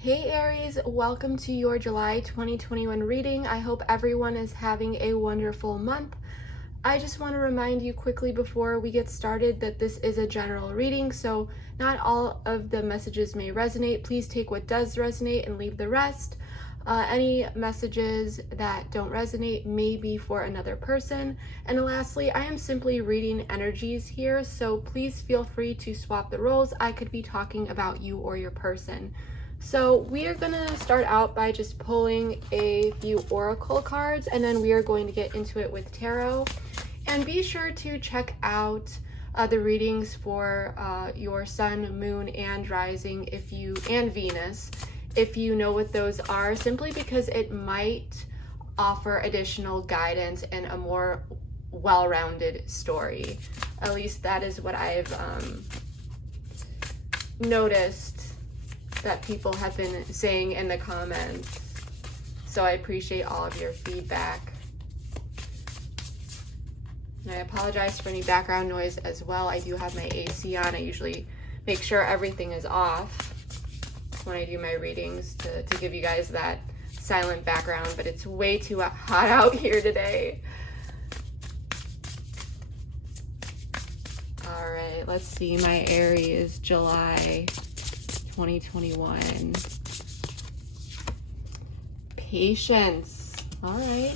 Hey Aries, welcome to your July 2021 reading. I hope everyone is having a wonderful month. I just want to remind you quickly before we get started that this is a general reading, so not all of the messages may resonate. Please take what does resonate and leave the rest. Any messages that don't resonate may be for another person. And lastly, I am simply reading energies here, so please feel free to swap the roles. I could be talking about you or your person. So we are going to start out by just pulling a few oracle cards, and then we are going to get into it with tarot. And be sure to check out the readings for your sun, moon, and rising and Venus, if you know what those are, simply because it might offer additional guidance and a more well-rounded story. At least that is what I've noticed that people have been saying in the comments. So I appreciate all of your feedback. And I apologize for any background noise as well. I do have my AC on. I usually make sure everything is off when I do my readings to give you guys that silent background, but it's way too hot out here today. All right, let's see, my Aries, July 2021. Patience. All right.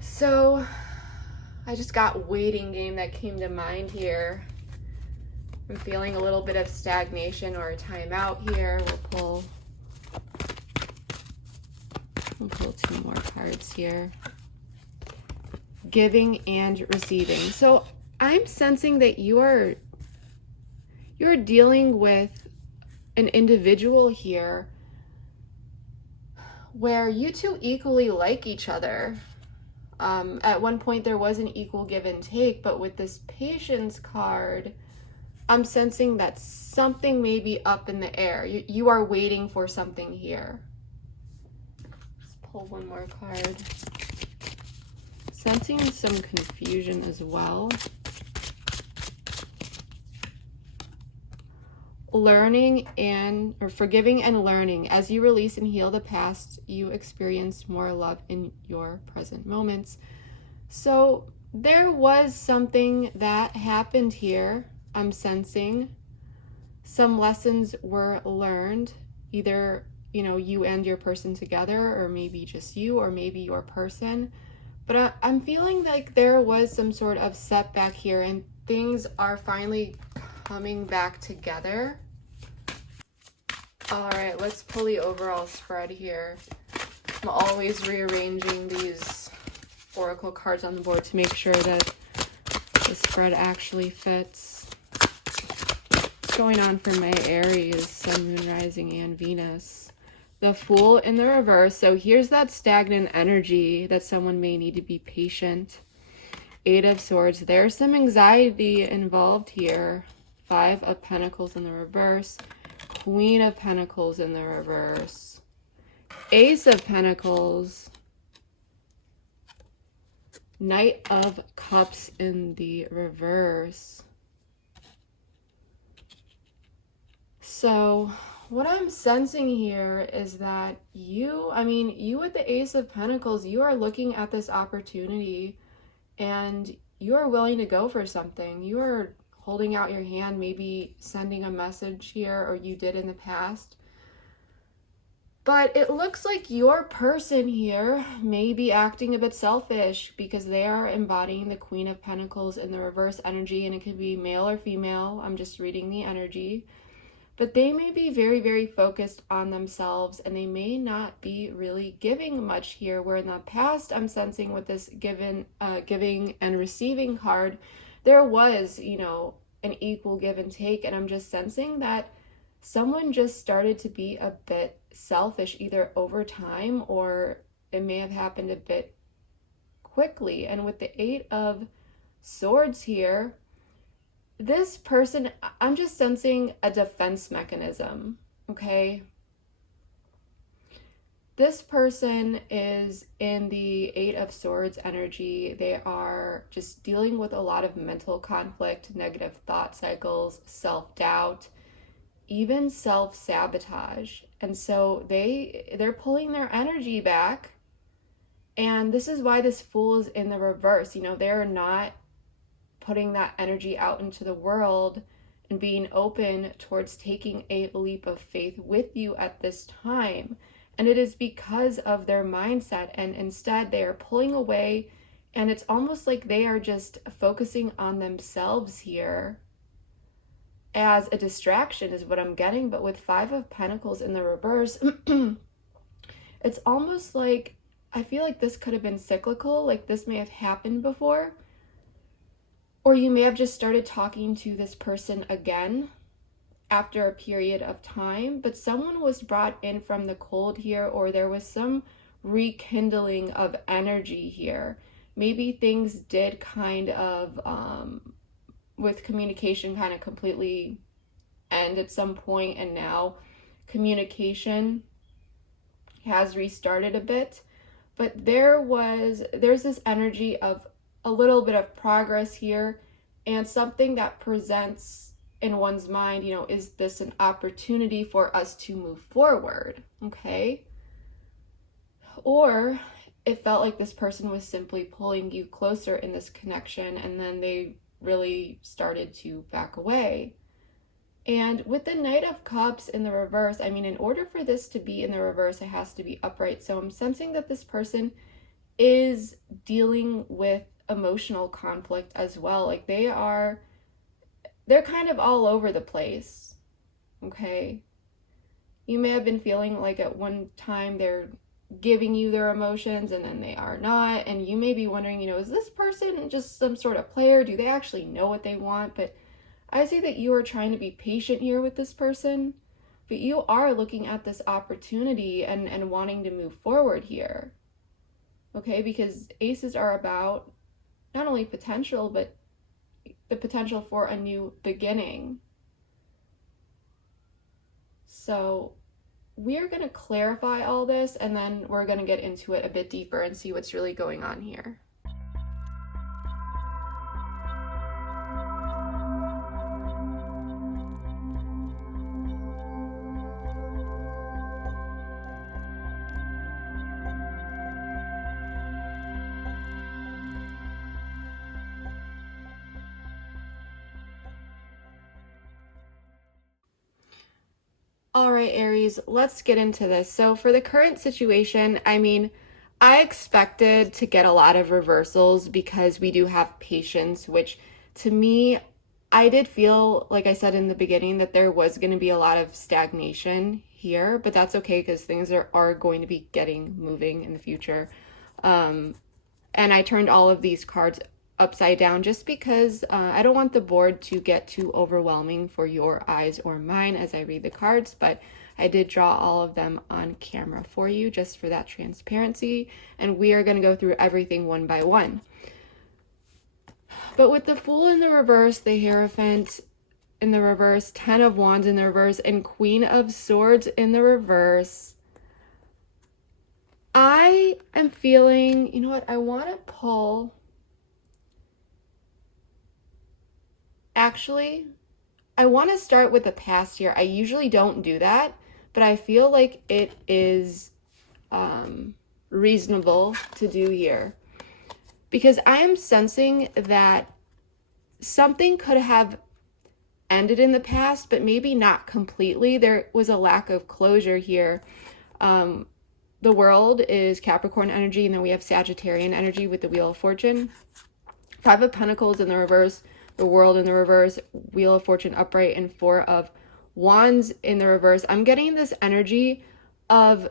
So I just got waiting game that came to mind here. I'm feeling a little bit of stagnation or a timeout here. We'll pull two more cards here. Giving and receiving. So I'm sensing that you're dealing with an individual here where you two equally like each other. At one point there was an equal give and take, but with this patience card, I'm sensing that something may be up in the air. You are waiting for something here. Let's pull one more card. Sensing some confusion as well. Forgiving and learning. As you release and heal the past, you experience more love in your present moments. So there was something that happened here. I'm sensing some lessons were learned, either, you and your person together, or maybe just you, or maybe your person. But I'm feeling like there was some sort of setback here and things are finally coming back together. All right, let's pull the overall spread here. I'm always rearranging these oracle cards on the board to make sure that the spread actually fits. What's going on for my Aries, Sun, Moon, Rising, and Venus? The Fool in the reverse. So here's that stagnant energy that someone may need to be patient. Eight of Swords. There's some anxiety involved here. Five of Pentacles in the reverse. Queen of Pentacles in the reverse. Ace of Pentacles. Knight of Cups in the reverse. So what I'm sensing here is that you with the Ace of Pentacles, you are looking at this opportunity and you are willing to go for something. You are holding out your hand, maybe sending a message here, or you did in the past. But it looks like your person here may be acting a bit selfish because they are embodying the Queen of Pentacles in the reverse energy, and it could be male or female. I'm just reading the energy. But they may be very, very focused on themselves, and they may not be really giving much here, where in the past I'm sensing with this giving and receiving card, there was, an equal give and take, and I'm just sensing that someone just started to be a bit selfish, either over time or it may have happened a bit quickly. And with the Eight of Swords here, this person, I'm just sensing a defense mechanism, okay? This person is in the Eight of Swords energy. They are just dealing with a lot of mental conflict, negative thought cycles, self-doubt. even self-sabotage. And so they're pulling their energy back. And this is why this Fool is in the reverse. You know, they're not putting that energy out into the world and being open towards taking a leap of faith with you at this time. And it is because of their mindset, and instead they are pulling away, and it's almost like they are just focusing on themselves here as a distraction is what I'm getting. But with Five of Pentacles in the reverse, it's almost like I feel like this could have been cyclical, like this may have happened before, or you may have just started talking to this person again after a period of time, but someone was brought in from the cold here, or there was some rekindling of energy here. Maybe things did kind of, with communication, kind of completely end at some point, and now communication has restarted a bit. But there's this energy of a little bit of progress here, and something that presents in one's mind, you know, is this an opportunity for us to move forward? Okay. Or it felt like this person was simply pulling you closer in this connection, and then they really started to back away. And with the Knight of Cups in the reverse, I mean, in order for this to be in the reverse, it has to be upright. So I'm sensing that this person is dealing with emotional conflict as well. Like they're kind of all over the place. Okay. You may have been feeling like at one time they're giving you their emotions and then they are not. And you may be wondering, you know, is this person just some sort of player? Do they actually know what they want? But I see that you are trying to be patient here with this person, but you are looking at this opportunity and wanting to move forward here. Okay, because aces are about not only potential, but the potential for a new beginning. So we're going to clarify all this, and then we're going to get into it a bit deeper and see what's really going on here. All right, Aries, let's get into this. So for the current situation, I mean, I expected to get a lot of reversals because we do have patience, which to me, I did feel, like I said in the beginning, that there was going to be a lot of stagnation here, but that's okay because things are going to be moving in the future. And I turned all of these cards upside down just because I don't want the board to get too overwhelming for your eyes or mine as I read the cards, but I did draw all of them on camera for you just for that transparency, and we are going to go through everything one by one. But with the Fool in the reverse, the Hierophant in the reverse, 10 of Wands in the reverse, and Queen of Swords in the reverse, I am feeling, you know what, I want to pull. Actually, I want to start with the past here. I usually don't do that, but I feel like it is reasonable to do here because I am sensing that something could have ended in the past, but maybe not completely. There was a lack of closure here. The World is Capricorn energy, and then we have Sagittarian energy with the Wheel of Fortune. Five of Pentacles in the reverse, the World in the reverse, Wheel of Fortune upright, and Four of Wands in the reverse. I'm getting this energy of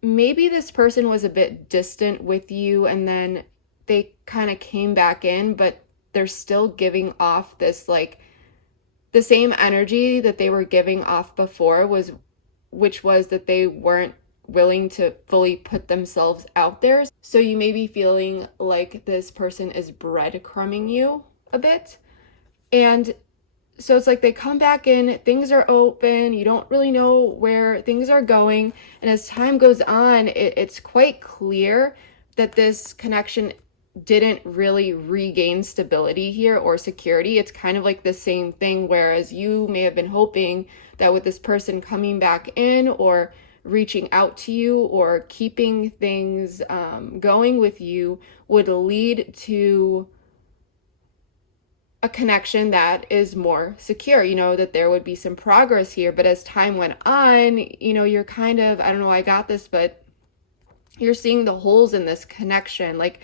maybe this person was a bit distant with you and then they kind of came back in, but they're still giving off this, like, the same energy that they were giving off before, which was that they weren't willing to fully put themselves out there. So you may be feeling like this person is breadcrumbing you a bit. And so it's like they come back in, things are open, you don't really know where things are going. And as time goes on, it's quite clear that this connection didn't really regain stability here or security. It's kind of like the same thing, whereas you may have been hoping that with this person coming back in or reaching out to you or keeping things going with you would lead to a connection that is more secure, you know, that there would be some progress here. But as time went on, you know, you're kind of, I don't know, I got this, but you're seeing the holes in this connection, like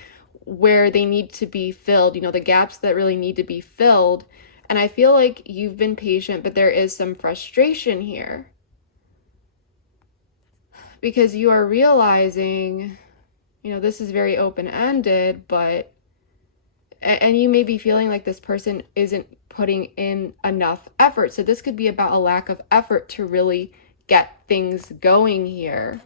where they need to be filled, you know, the gaps that really need to be filled. And I feel like you've been patient, but there is some frustration here because you are realizing, you know, this is very open-ended, but and you may be feeling like this person isn't putting in enough effort. So this could be about a lack of effort to really get things going here.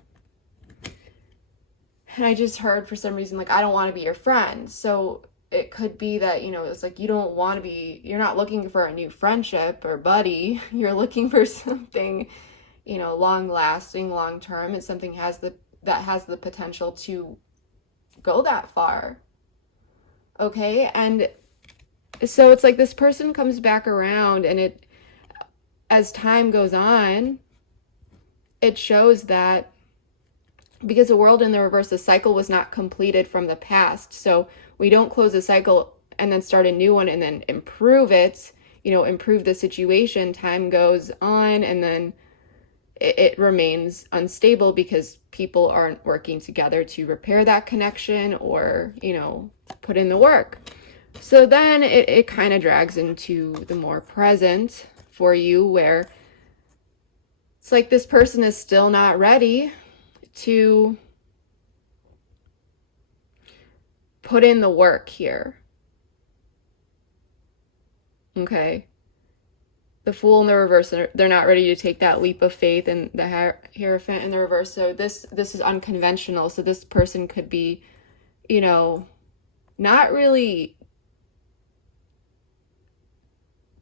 And I just heard for some reason, like, I don't want to be your friend. So it could be that, you know, it's like you don't want to be, you're not looking for a new friendship or buddy. You're looking for something, you know, long lasting, long term. It's something that has the potential to go that far. Okay, and so it's like this person comes back around, and it, as time goes on, it shows that because the world in the reverse, the cycle was not completed from the past. So we don't close a cycle and then start a new one and then improve it, you know, improve the situation. Time goes on, and then it remains unstable because people aren't working together to repair that connection or, you know, put in the work. So then it kind of drags into the more present for you, where it's like this person is still not ready to put in the work here. Okay. The Fool in the reverse, they're not ready to take that leap of faith, and the Hierophant in the reverse. So this is unconventional. So this person could be, you know, not really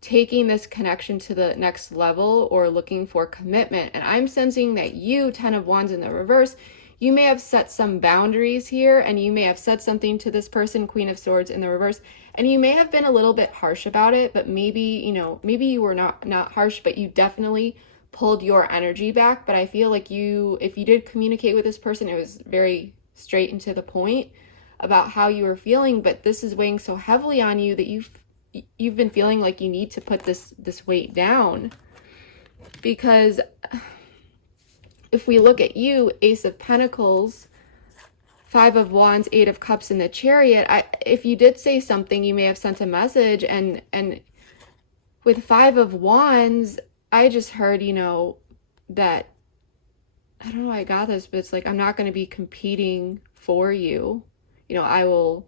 taking this connection to the next level or looking for commitment. And I'm sensing that you, 10 of Wands in the reverse, you may have set some boundaries here, and you may have said something to this person, Queen of Swords in the reverse, and you may have been a little bit harsh about it, but maybe, you know, maybe you were not harsh, but you definitely pulled your energy back. But I feel like you, if you did communicate with this person, it was very straight and to the point about how you were feeling. But this is weighing so heavily on you that you've been feeling like you need to put this weight down. Because if we look at you, Ace of Pentacles, 5 of Wands, 8 of Cups in the Chariot, if you did say something, you may have sent a message, and with 5 of Wands, I just heard, you know, that, I don't know why I got this, but it's like, I'm not going to be competing for you. You know, I will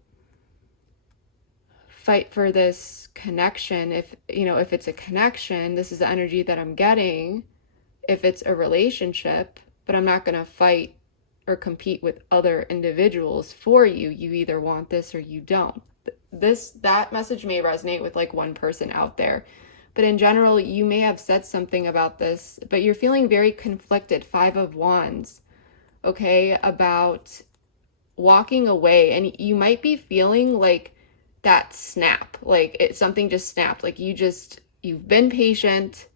fight for this connection. If, you know, if it's a connection, this is the energy that I'm getting. If it's a relationship, but I'm not going to fight or compete with other individuals for you. You either want this or you don't. That message may resonate with like one person out there, but in general, you may have said something about this, but you're feeling very conflicted, 5 of Wands, okay, about walking away. And you might be feeling like that snap, like something just snapped, like you've been patient.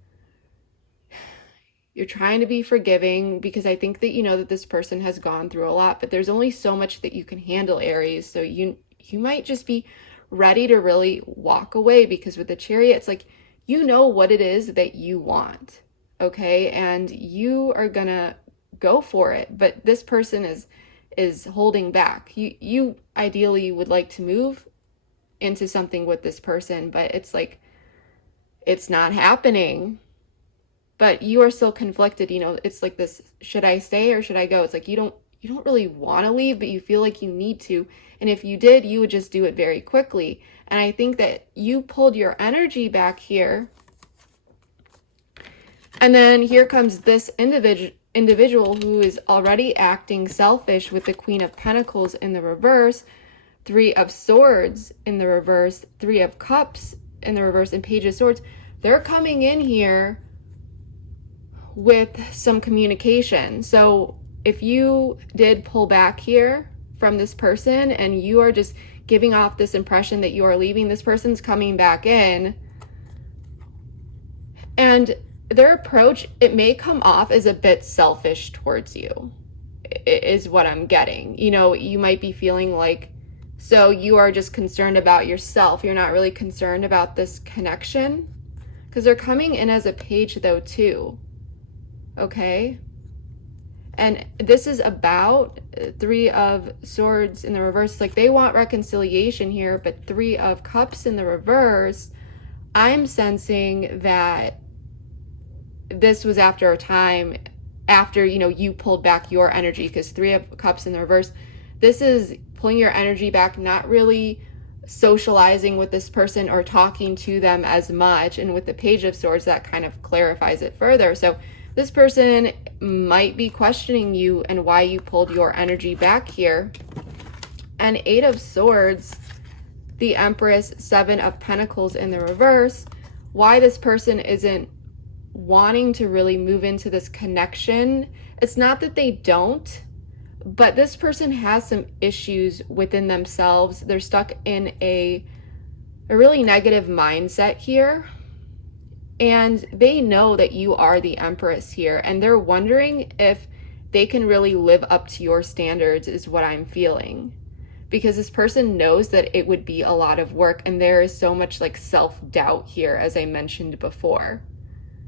You're trying to be forgiving, because I think that you know that this person has gone through a lot, but there's only so much that you can handle, Aries. So you might just be ready to really walk away, because with the Chariot, it's like, you know what it is that you want, okay? And you are gonna go for it, but this person is holding back. You ideally would like to move into something with this person, but it's like, it's not happening. But you are still conflicted, you know, it's like this, should I stay or should I go? It's like you don't really want to leave, but you feel like you need to. And if you did, you would just do it very quickly. And I think that you pulled your energy back here. And then here comes this individual who is already acting selfish with the Queen of Pentacles in the reverse, 3 of Swords in the reverse, 3 of Cups in the reverse, and Page of Swords. They're coming in here with some communication. So if you did pull back here from this person and you are just giving off this impression that you are leaving. This person's coming back in, and their approach, it may come off as a bit selfish towards you, is what I'm getting. You know, you might be feeling like, so you are just concerned about yourself. You're not really concerned about this connection, because they're coming in as a page though too. Okay. And this is about Three of Swords in the reverse. Like, they want reconciliation here, but Three of Cups in the reverse, I'm sensing that this was after a time after, you know, you pulled back your energy, because Three of Cups in the reverse, this is pulling your energy back, not really socializing with this person or talking to them as much. And with the Page of Swords, that kind of clarifies it further. So this person might be questioning you and why you pulled your energy back here. And Eight of Swords, the Empress, Seven of Pentacles in the reverse, why this person isn't wanting to really move into this connection. It's not that they don't, but this person has some issues within themselves. They're stuck in a really negative mindset here. And they know that you are the Empress here, and they're wondering if they can really live up to your standards, is what I'm feeling. Because this person knows that it would be a lot of work, and there is so much like self-doubt here, as I mentioned before,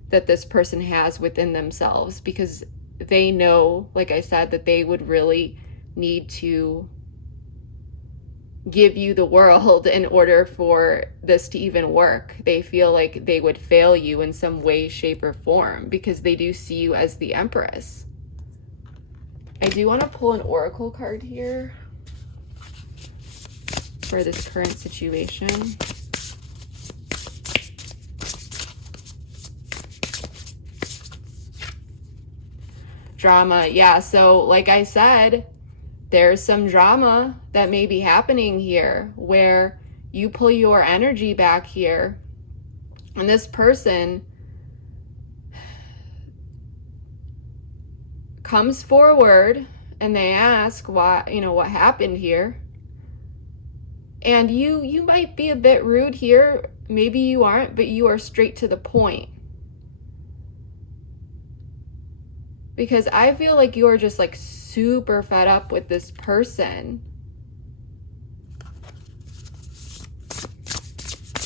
that this person has within themselves, because they know, like I said, that they would really need to give you the world in order for this to even work. They feel like they would fail you in some way, shape, or form, because they do see you as the Empress. I do want to pull an oracle card here for this current situation. Drama. Yeah, so like I said, there's some drama that may be happening here where you pull your energy back here, and this person comes forward and they ask why, you know, what happened here. And you might be a bit rude here, maybe you aren't, but you are straight to the point. Because I feel like you are just like super fed up with this person.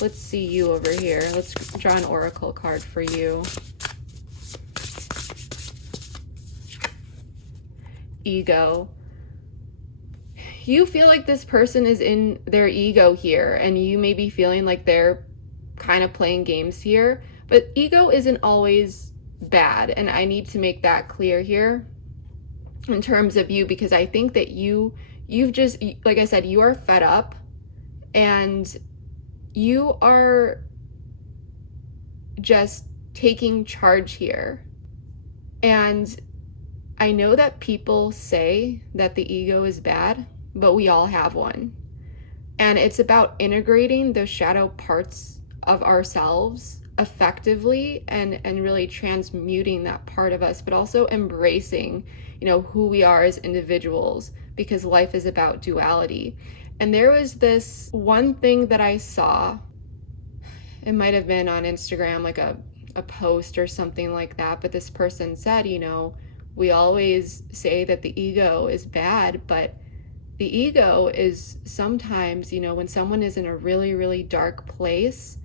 Let's see you over here. Let's draw an oracle card for you. Ego. You feel like this person is in their ego here, and you may be feeling like they're kind of playing games here, but ego isn't always bad, and I need to make that clear here in terms of you, because I think that you've just, like I said, you are fed up, and you are just taking charge here. And I know that people say that the ego is bad, but we all have one. And it's about integrating those shadow parts of ourselves effectively and really transmuting that part of us, but also embracing, you know, who we are as individuals, because life is about duality. And there was this one thing that I saw, it might have been on Instagram, like a post or something like that, but this person said, you know, we always say that the ego is bad, but the ego is sometimes, you know, when someone is in a really, really dark place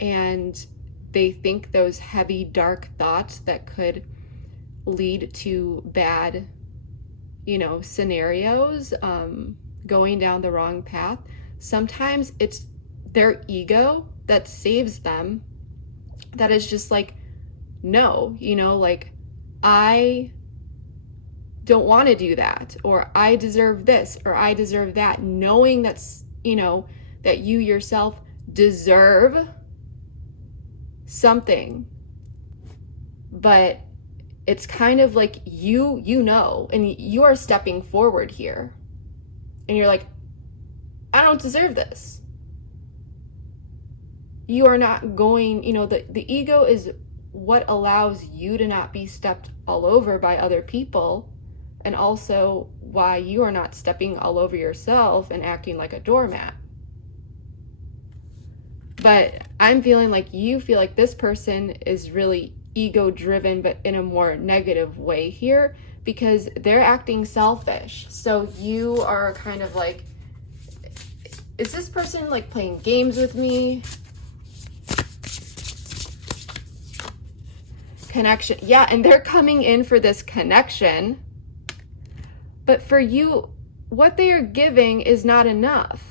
and they think those heavy, dark thoughts that could lead to bad, you know, scenarios, going down the wrong path, sometimes it's their ego that saves them, that is just like, no, you know, like, I don't want to do that, or I deserve this, or I deserve that, knowing that's, you know, that you yourself deserve something. But it's kind of like you know, and you are stepping forward here, and you're like, I don't deserve this. You are not going, you know, the ego is what allows you to not be stepped all over by other people, and also why you are not stepping all over yourself and acting like a doormat. But I'm feeling like you feel like this person is really ego driven, but in a more negative way here, because they're acting selfish. So you are kind of like, is this person like playing games with me? Connection. Yeah, and they're coming in for this connection. But for you, what they are giving is not enough.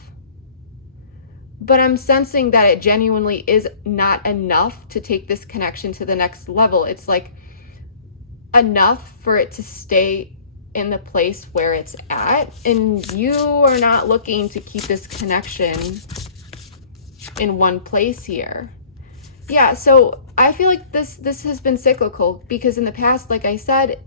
But I'm sensing that it genuinely is not enough to take this connection to the next level. It's like enough for it to stay in the place where it's at. And you are not looking to keep this connection in one place here. Yeah, so I feel like this has been cyclical, because in the past, like I said,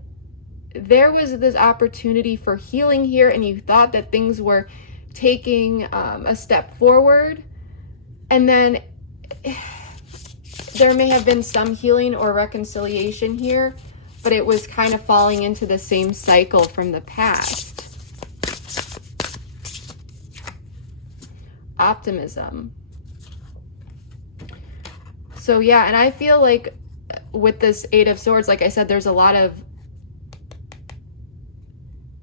there was this opportunity for healing here, and you thought that things were taking a step forward, and then there may have been some healing or reconciliation here, but it was kind of falling into the same cycle from the past. Optimism. So yeah, and I feel like with this Eight of Swords, like I said, there's a lot of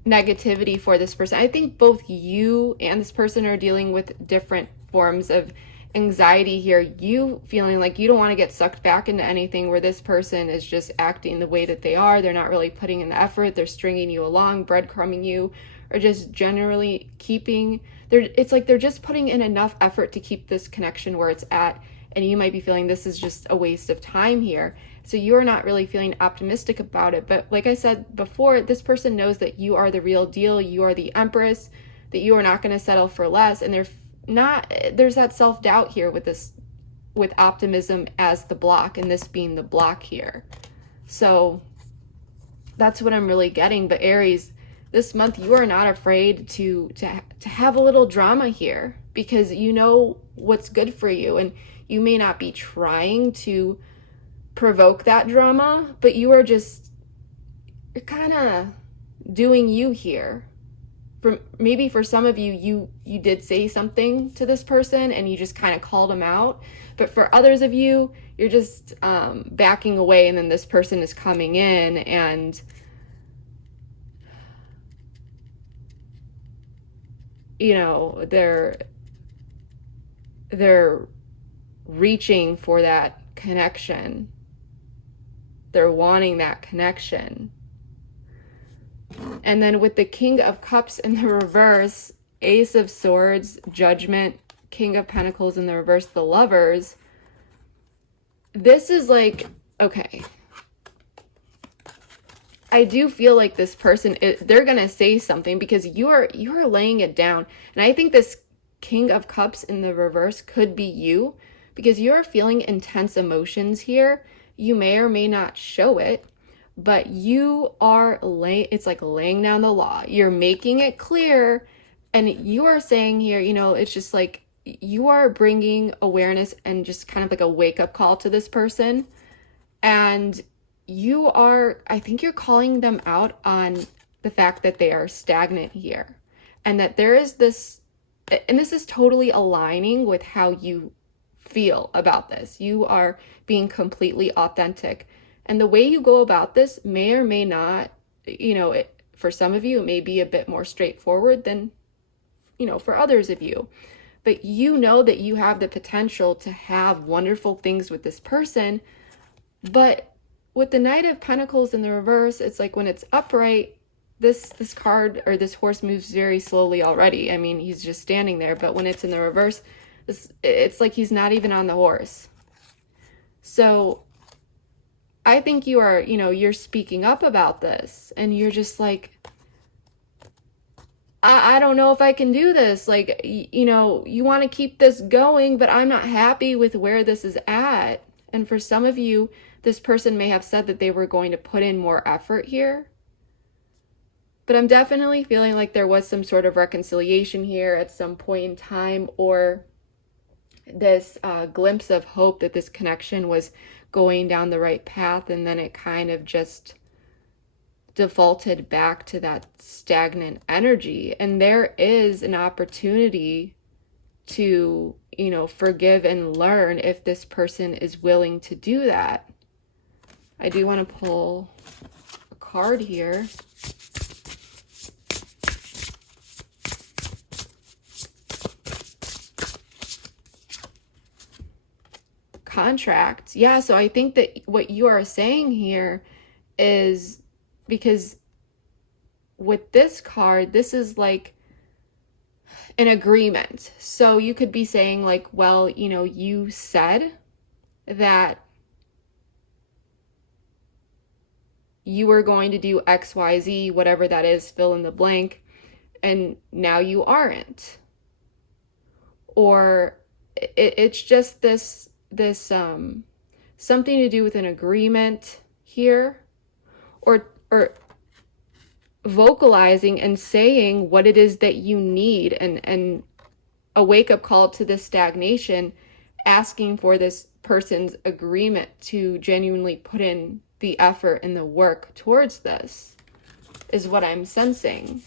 negativity for this person. I think both you and this person are dealing with different forms of anxiety here. You feeling like you don't want to get sucked back into anything where this person is just acting the way that they are. They're not really putting in the effort. They're stringing you along, breadcrumbing you, or just generally keeping, it's like they're just putting in enough effort to keep this connection where it's at. And you might be feeling this is just a waste of time here. So you're not really feeling optimistic about it. But like I said before, this person knows that you are the real deal. You are the Empress, that you are not going to settle for less. And there's that self-doubt here with optimism as the block, and this being the block here. So that's what I'm really getting. But Aries, this month you are not afraid to have a little drama here, because you know what's good for you, and you may not be trying to provoke that drama, but you're kind of doing you here. Maybe for some of you, you did say something to this person and you just kind of called them out. But for others of you, you're just backing away, and then this person is coming in and you know, they're reaching for that connection. They're wanting that connection. And then with the King of Cups in the reverse, Ace of Swords, Judgment, King of Pentacles in the reverse, the Lovers, this is like, okay, I do feel like this person, they're going to say something, because you're laying it down. And I think this King of Cups in the reverse could be you, because you're feeling intense emotions here. You may or may not show it, but you are it's like laying down the law. You're making it clear, and you are saying here, you know, it's just like you are bringing awareness and just kind of like a wake-up call to this person. And I think you're calling them out on the fact that they are stagnant here, and that there is this, and this is totally aligning with how you feel about this. You are being completely authentic. And the way you go about this may or may not, you know, for some of you, it may be a bit more straightforward than, you know, for others of you. But you know that you have the potential to have wonderful things with this person. But with the Knight of Pentacles in the reverse, it's like when it's upright, this card or this horse moves very slowly already. I mean, he's just standing there. But when it's in the reverse, it's like he's not even on the horse. So I think you are, you know, you're speaking up about this, and you're just like, I don't know if I can do this. Like, you know, you want to keep this going, but I'm not happy with where this is at. And for some of you, this person may have said that they were going to put in more effort here. But I'm definitely feeling like there was some sort of reconciliation here at some point in time, or this glimpse of hope that this connection was going down the right path, and then it kind of just defaulted back to that stagnant energy. And there is an opportunity to, you know, forgive and learn if this person is willing to do that. I do want to pull a card here. Contract. Yeah, so I think that what you are saying here is, because with this card, this is like an agreement. So you could be saying like, well, you know, you said that you were going to do XYZ, whatever that is, fill in the blank, and now you aren't. Or it's just this something to do with an agreement here, or vocalizing and saying what it is that you need, and a wake-up call to this stagnation, asking for this person's agreement to genuinely put in the effort and the work towards this, is what I'm sensing.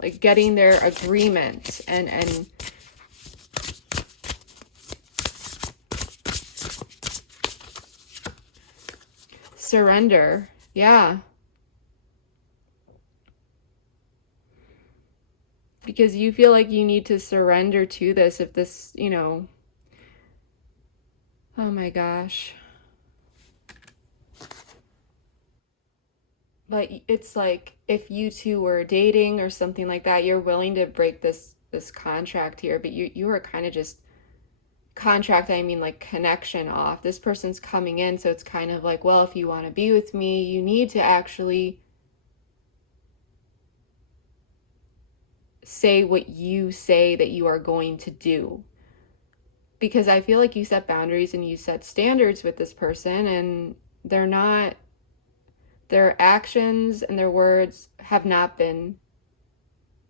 Like getting their agreement and surrender. Yeah. Because you feel like you need to surrender to this if this, you know, oh my gosh. But it's like if you two were dating or something like that, you're willing to break this contract here, but you are kind of just, contract, I mean like connection off. This person's coming in, so it's kind of like, well, if you want to be with me, you need to actually say what you say that you are going to do. Because I feel like you set boundaries and you set standards with this person, and they're not, their actions and their words have not been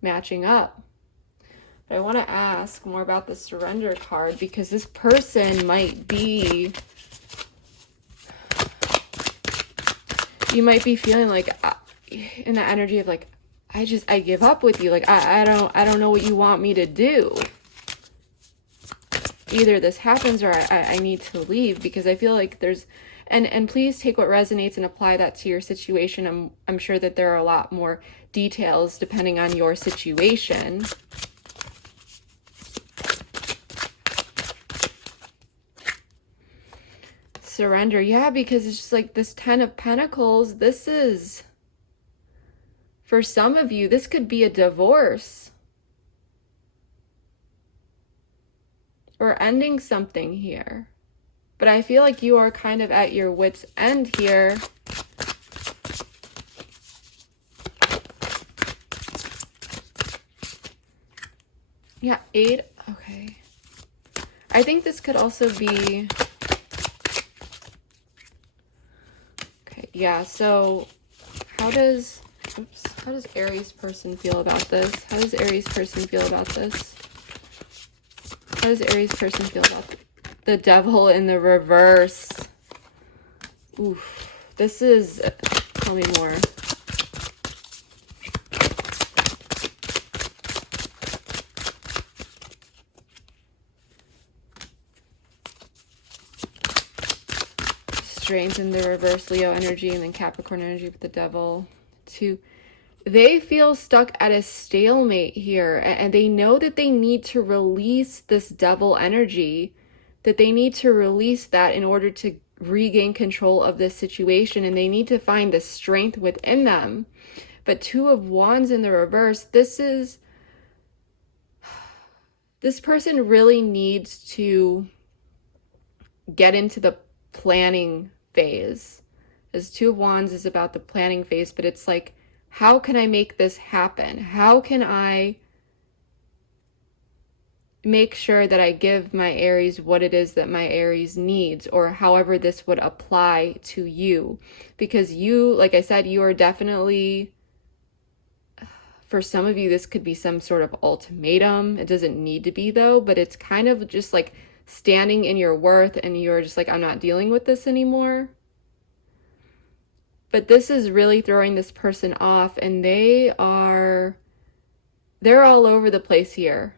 matching up. But I want to ask more about the surrender card, because this person might be, you might be feeling like in the energy of like, I give up with you. Like, I don't know what you want me to do. Either this happens or I need to leave, because I feel like there's, and please take what resonates and apply that to your situation. I'm sure that there are a lot more details depending on your situation. Surrender. Yeah, because it's just like this 10 of Pentacles. This is, for some of you, this could be a divorce. Or ending something here. But I feel like you are kind of at your wit's end here. Yeah, 8. Okay. I think this could also be... Okay, yeah, so how does Aries person feel about this? How does Aries person feel about this? How does Aries person feel about the Devil in the reverse? Oof. This is... Tell me more. Strength in the reverse, Leo energy, and then Capricorn energy with the Devil. 2. They feel stuck at a stalemate here, and they know that they need to release this Devil energy, that they need to release that in order to regain control of this situation, and they need to find the strength within them. But 2 of Wands in the reverse, this person really needs to get into the planning phase. As 2 of Wands is about the planning phase, but it's like, how can I make this happen? How can I make sure that I give my Aries what it is that my Aries needs, or however this would apply to you? Because you, like I said, you are definitely, for some of you, this could be some sort of ultimatum. It doesn't need to be though, but it's kind of just like standing in your worth, and you're just like, I'm not dealing with this anymore. But this is really throwing this person off, and they're all over the place here.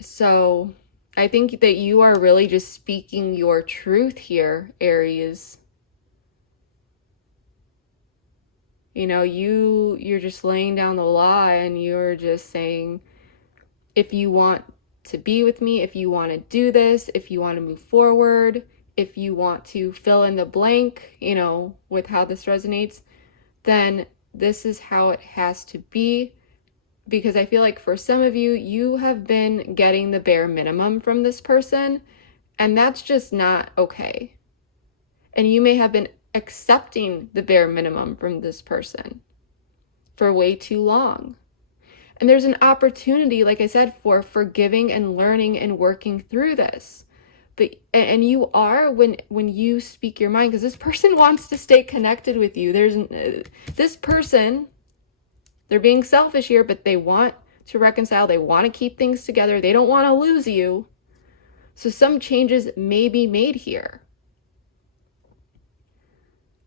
So I think that you are really just speaking your truth here, Aries. You know, you're just laying down the law, and you're just saying, if you want to be with me, if you want to do this, if you want to move forward, if you want to fill in the blank, you know, with how this resonates, then this is how it has to be. Because I feel like for some of you, you have been getting the bare minimum from this person, and that's just not okay. And you may have been accepting the bare minimum from this person for way too long. And there's an opportunity, like I said, for forgiving and learning and working through this. And you are, when you speak your mind, because this person wants to stay connected with you. This person, they're being selfish here, but they want to reconcile. They want to keep things together. They don't want to lose you. So some changes may be made here.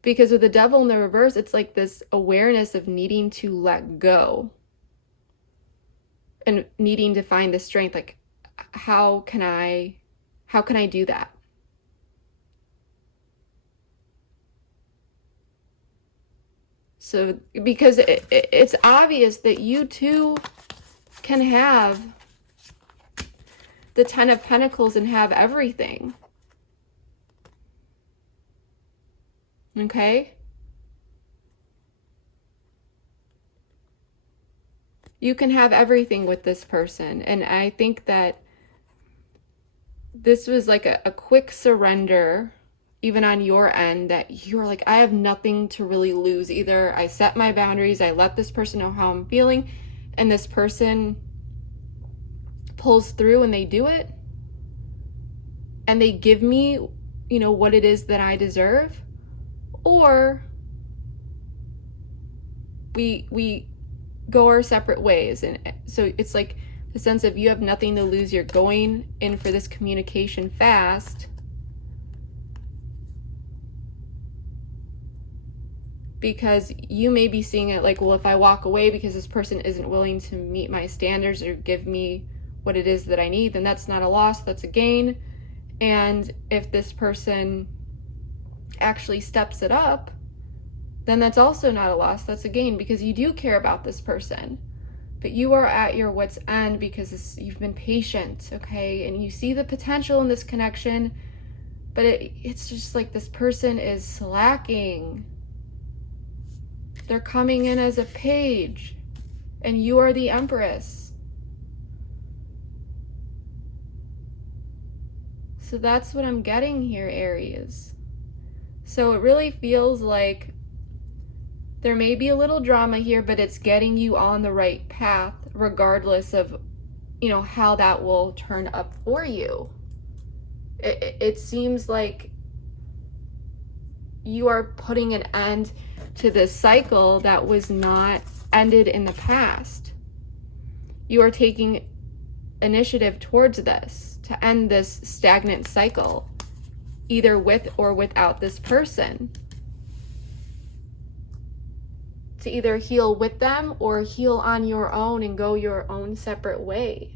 Because with the devil in the reverse, it's like this awareness of needing to let go. And needing to find the strength, like, how can I do that? So, because it's obvious that you too can have the 10 of Pentacles and have everything. Okay? You can have everything with this person. And I think that this was like a quick surrender, even on your end, that you're like, I have nothing to really lose. Either I set my boundaries, I let this person know how I'm feeling, and this person pulls through and they do it, and they give me, you know, what it is that I deserve, or we go our separate ways. And so it's like the sense of you have nothing to lose. You're going in for this communication fast because you may be seeing it like, well, if I walk away because this person isn't willing to meet my standards or give me what it is that I need, then that's not a loss, that's a gain. And if this person actually steps it up, then that's also not a loss, that's a gain, because you do care about this person. But you are at your wit's end because you've been patient, okay? And you see the potential in this connection, but it's just like this person is slacking. They're coming in as a page, and you are the Empress. So that's what I'm getting here, Aries. So it really feels like there may be a little drama here, but it's getting you on the right path, regardless of, you know, how that will turn up for you. It seems like you are putting an end to this cycle that was not ended in the past. You are taking initiative towards this, to end this stagnant cycle, either with or without this person. To either heal with them or heal on your own and go your own separate way.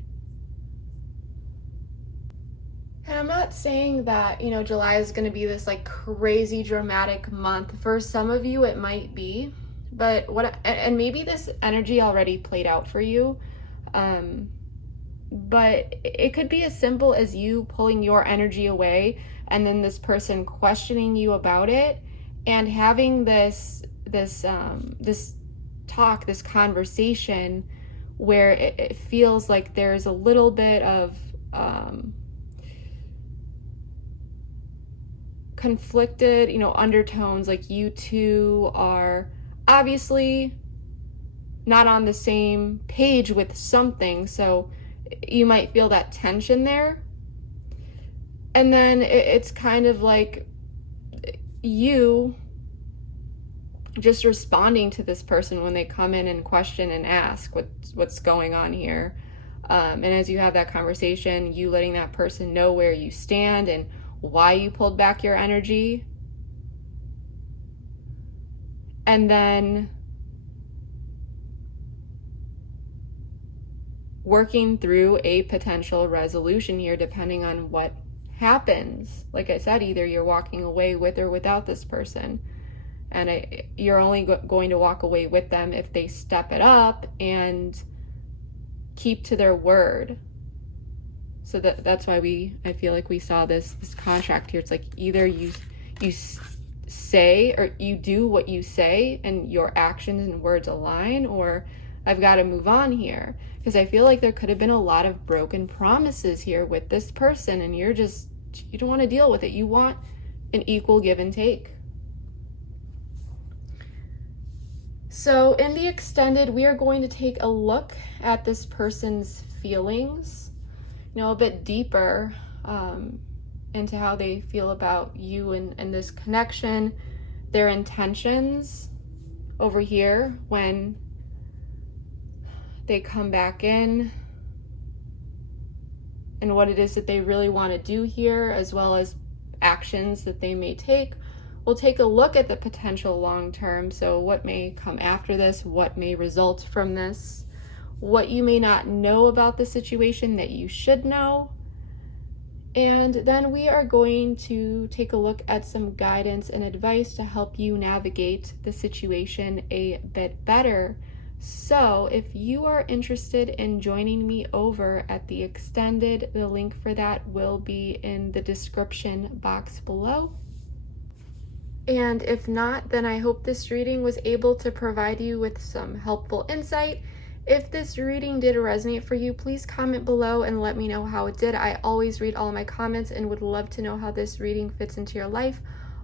And I'm not saying that, you know, July is going to be this like crazy dramatic month. For some of you, it might be, but and maybe this energy already played out for you. But it could be as simple as you pulling your energy away and then this person questioning you about it and having this talk, this conversation where it feels like there's a little bit of conflicted, you know, undertones, like you two are obviously not on the same page with something, so you might feel that tension there. And then it's kind of like you just responding to this person when they come in and question and ask what's going on here. And as you have that conversation, you letting that person know where you stand and why you pulled back your energy. And then working through a potential resolution here, depending on what happens. Like I said, either you're walking away with or without this person. And you're only going to walk away with them if they step it up and keep to their word. So that's why I feel like we saw this contract here. It's like either you say or you do what you say and your actions and words align, or I've got to move on here. Because I feel like there could have been a lot of broken promises here with this person, and you don't want to deal with it. You want an equal give and take. So in the extended, we are going to take a look at this person's feelings, a bit deeper into how they feel about you and this connection, their intentions over here when they come back in, and what it is that they really want to do here, as well as actions that they may take. We'll take a look at the potential long-term, so what may come after this, what may result from this, what you may not know about the situation that you should know. And then we are going to take a look at some guidance and advice to help you navigate the situation a bit better. So if you are interested in joining me over at the extended, the link for that will be in the description box below. And if not, then I hope this reading was able to provide you with some helpful insight. If this reading did resonate for you, please comment below and let me know how it did. I always read all my comments and would love to know how this reading fits into your life.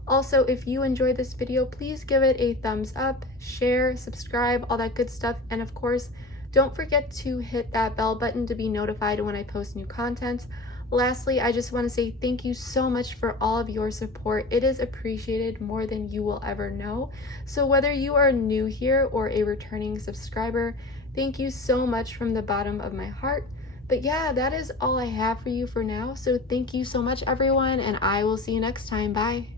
Also, if you enjoyed this video, please give it a thumbs up, share, subscribe, all that good stuff. And of course, don't forget to hit that bell button to be notified when I post new content. Lastly, I just want to say thank you so much for all of your support. It is appreciated more than you will ever know. So whether you are new here or a returning subscriber, thank you so much from the bottom of my heart. But yeah, that is all I have for you for now. So thank you so much, everyone, and I will see you next time. Bye.